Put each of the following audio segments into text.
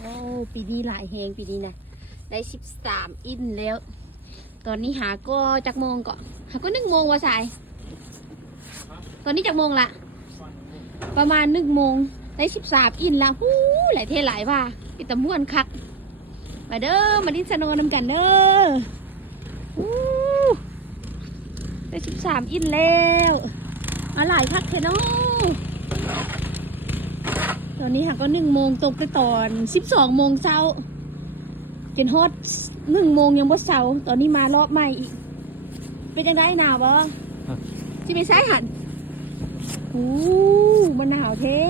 โอ้ปีนี้หลายแหงปีนี้นะได้13อินแล้วตอนนี้หาก็จักโมงก่อนหาก็1 โมงวะสายตอนนี้จักโมงละประมาณ1 โมงได้13อินแล้วหู้หลายเท่หลายว่าปิตะม่วนคักมาเด้อมาดินสโนนำกันเด้อหู้ได้13อินแล้วมาหลายคักเทเนาะตอนนี้หากก็1 โมงตกไปตอน12 โมงเช้าจนฮอด1 โมงยังบ่เช้าตอนนี้มารอบใหม่อีกเป็นจังไดหนาวบ่สิไปใช้หันอู้มันหนาวเท่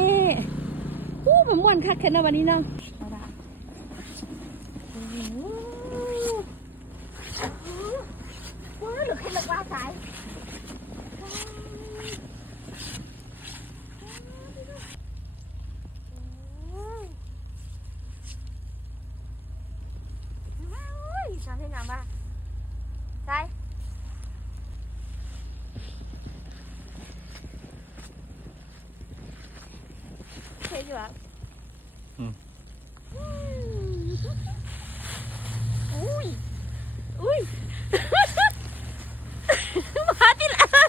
อู้มันม่วนคักแค่นั้นวันนี้เนาะว้าวหรือแค่ละว่าสายชอบที่งามป่ะใช่เท่อยู่อ่ะอุ้ยอุ้ยมาที่ละฮะ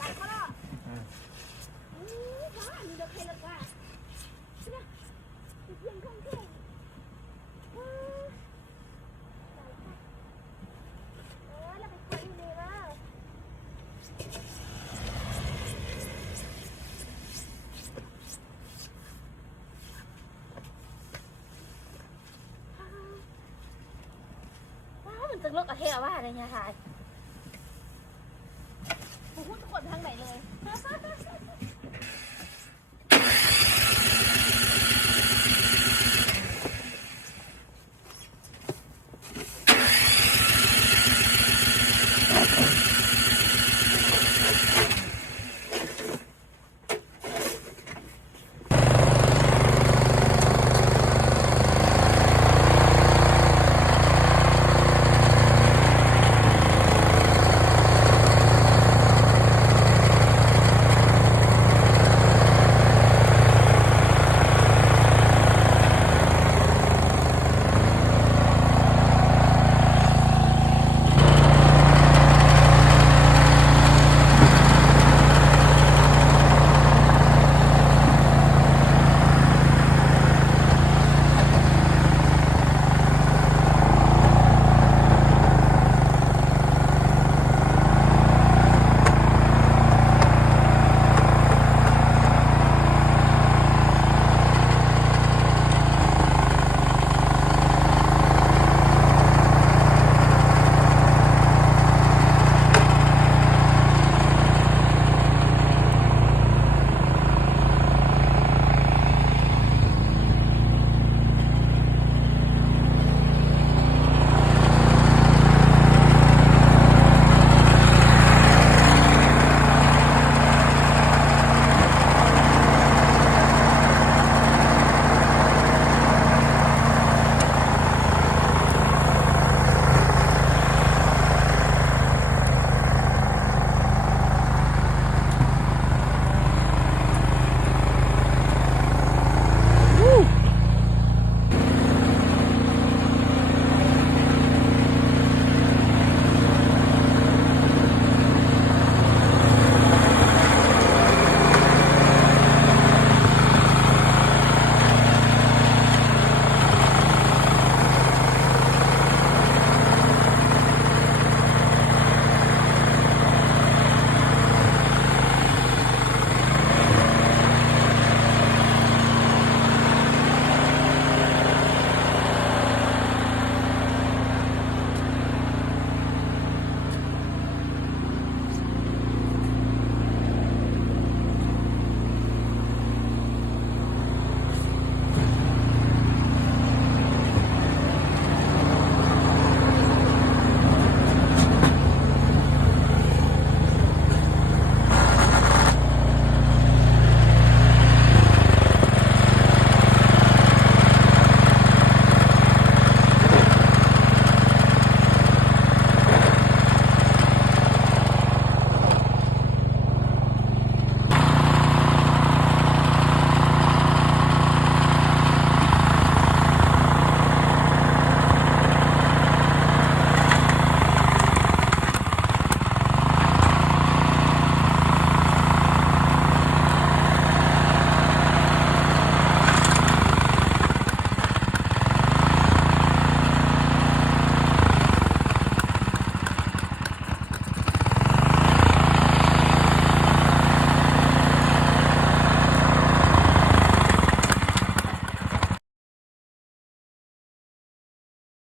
ตัดเขาหรอฮะมีดอกเห็ดหรือเปล่าเนี่ยเพียงข้างเพียงเราไปคุยเลยว่ามันจะลกกระเทาว่าอะไรเงี้ยค่ะผมพูดทุกคนทางไหนเลย